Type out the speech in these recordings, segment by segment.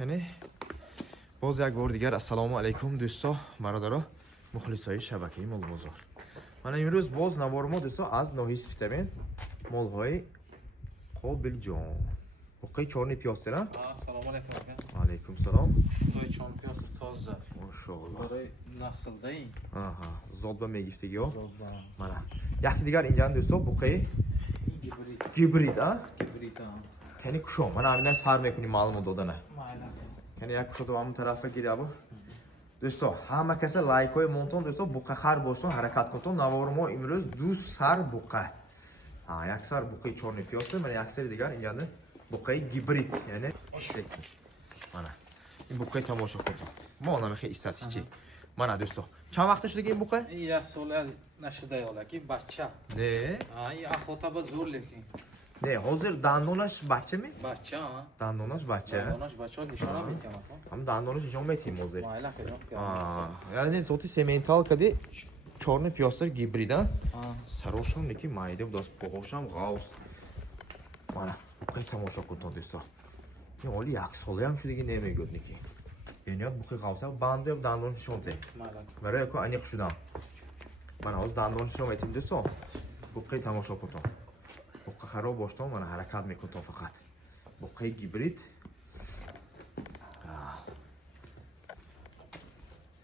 یعنی باز یک بار دیگر السلام علیکم دوستا برادرها مخلصای شبکه مول بازار. من امروز باز نوارم دوستا از نوهیس ویتامین مول های قابل جان بقیه چارنی پیاسته نه؟ سلام علیکم. علیکم سلام. توی چون پیاسته تازه ماشاءالله برای نسل دهی زاد با میگفتگی ها زاد با من یکی دیگر اینجا دوستا بقیه گیبرید کنی کشو من همین سر میکنیم معلومات دادنه کنی یک کشو تو همون طرفه گیره با دوستا همه کسی لایک های مونتون دوستا بقیه خر باشتون حرکت کنتون نوار ما امروز دو سر بقیه یک سر بقیه چارنی پیاسته من یک سر دیگر اینجا بقیه گیبرید یعنی شکل من این بقیه تماشا کنتون ما نمیخواه استاتیچی من دوستا چند وقت شده که این بقیه؟ این سال نشده حالا که بچه نه این اخوتا با زور لیکن نه حاضر دندونش بچه می؟ بچه دندونش بچه دندونش بچه نشانه میتیم هم دندونش نشان میتیم حاضر مایلا کنم یعنی صوتی سیمنتال کدی چارنی پیاسر گیبریدن سروشم نکی مایده بود از پاهاشم غاوس من بقیه تماشا کنتون دوستا این حالی یک ساله هم شده که نمیگود نکی یعنی بقیه غاوسه بنده دندونش نشان ته برای اکو انیق شدم من از دندونش نشان میتیم دوستا بقیه تماشا کنتون بقیه خراب باشتم من حرکت میکنم فقط بقیه گیبرید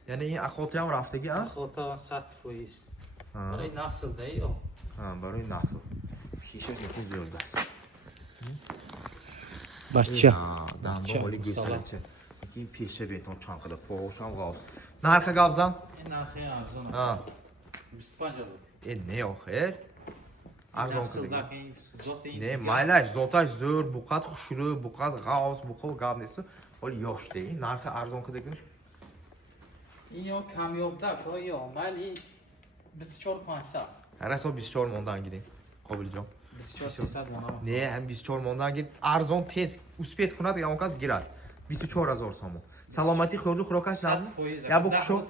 یعنی این اخوتی هم رفتگی ها؟ اخوتا ست فویست برای نسل دهی او برای نسل پیشه یکی زیاد است بچه دندان ولی گوساله چه یکی پیشه بیتون چند قدر پاهاشم غاز نرخ گابزم؟ این نرخی ارزانه 25,000 این نه آخر ارزان نسل کدگی ده نه مایلش زوتاش زور بقد خوشرو بقد غاز بقد گاب نیست ولی یاش ده این نرخ ارزان کدگی این یا کمیاب ده که یا ولی 24,500 هر حساب 24 موندن گیریم قابل جان 24,300 مانم نه هم 24 موندن گیر ارزان تیز اسپیت کند یا مکاس گیرد 24,000 سومون سلامتی خورده خوراکش لازم یا بکشو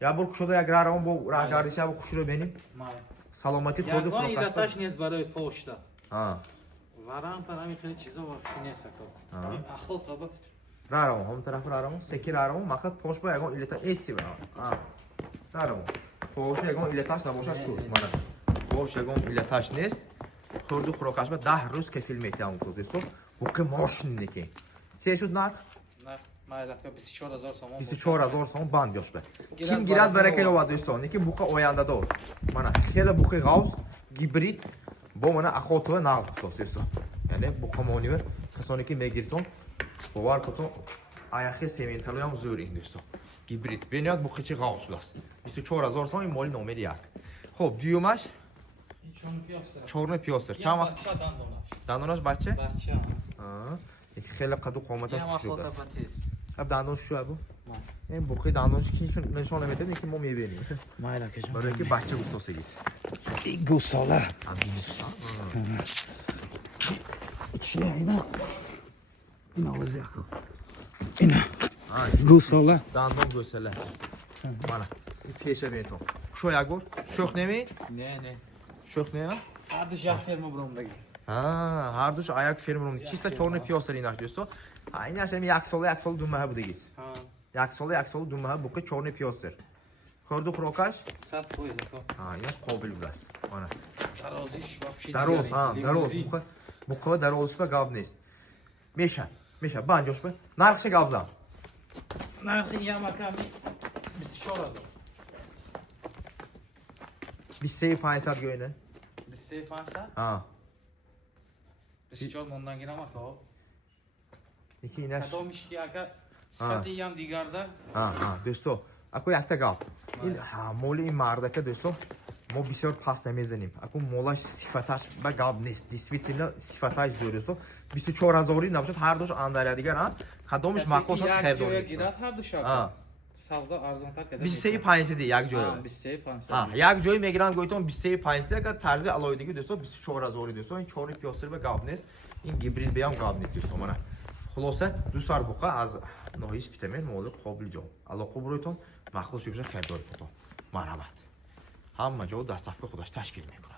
یا بکشو یک راه با راه گردش یا بکشو رو ببینیم سلامتی خورده خوراکش ایلتاش نیست برای پشت ورم پر همین خیلی چیزا وقتی نیست که اخوت تا راه هم طرف راه سکی راه مقصد پشت با یگان ایلتا ایسی برام راه پشت یگان ایلتاش نباشه شد من پشت یگان ایلتاش نیست خورده خوراکش با 10 روز که فیلم میتونم سازیستو بوک ماشین نکی چه شد نرخ مایلکه 24,000 سوم 24,000 سوم بند یاش به کیم گیرد برای که یاد دوستان که بوک آینده دار من خیلی بوک غاوس گیبرید با من اخوات و ناز سازیستو یعنی بوک مونیو کسانی که میگیرتون باور کنتون آیخی سیمنتالی هم زور این دوستان گیبرید ببینید بوک چه غاوس بلاست 24,000 سوم این مالی نمره یک خب دیومش چارنی پیاسر چند وقت دندونش بچه یک خیلی قد و قامتش خوش شده است اب دندونش شو ابو این بوقی دندونش کی نشون نمیده که ما میبینیم برای که بچه گوشت سگید این گوساله چیه اینا اینا وزیه اینا گوساله دندون گوساله مانا این پیشه بیتون شو یک بار شوخ نمی نه شوخ نه هر دوش یک فرم برام بگی هر دوش آیک فرم برام چیستا چارنی پیاسر ایناش دوستو ایناش هم یک سال دو ماه بودگیست یک سال دو ماه بوقی چارنی پیاسر خورده خوراکش 100 فویز ایناش قابل بود است مانا درازیش وابشی دراز بوقی درازش به گاب نیست میشه بانجوش به نرخش گابزم نرخی یه مکمی 24,000 23,500 گوینه 23,500 24 موندن گیرم اکا یکی اینش کدام میشه که اگر صفتی هم دیگر ده دوستو اکو یک تا گاب این مولی این مرده که دوستو ما بسیار پس نمیزنیم اکو مولاش صفتش به گاب نیست دیسویتینا صفتش زور دوستو 24,000 نباشد هر دوش اندر دیگر کدامش مقصد خیر داره گیرد هر دوش سودا ارزان تر کرده 23,500 یک جای 23,500 یک جایی میگیرن گویتون 23,500 که طرز علایدگی دوستو 24,000 دوستو این چارنی پیاسر به گاب نیست این گیبرید بیام گاب نیست دوستو من خلاصه دو سر بوقه از نوهیس ویتامین مولد قابل جان علاقه برویتون مخلوط شکرش خیر داره کنتون مرحمت همه جا دست صفحه خودش تشکیل میکنه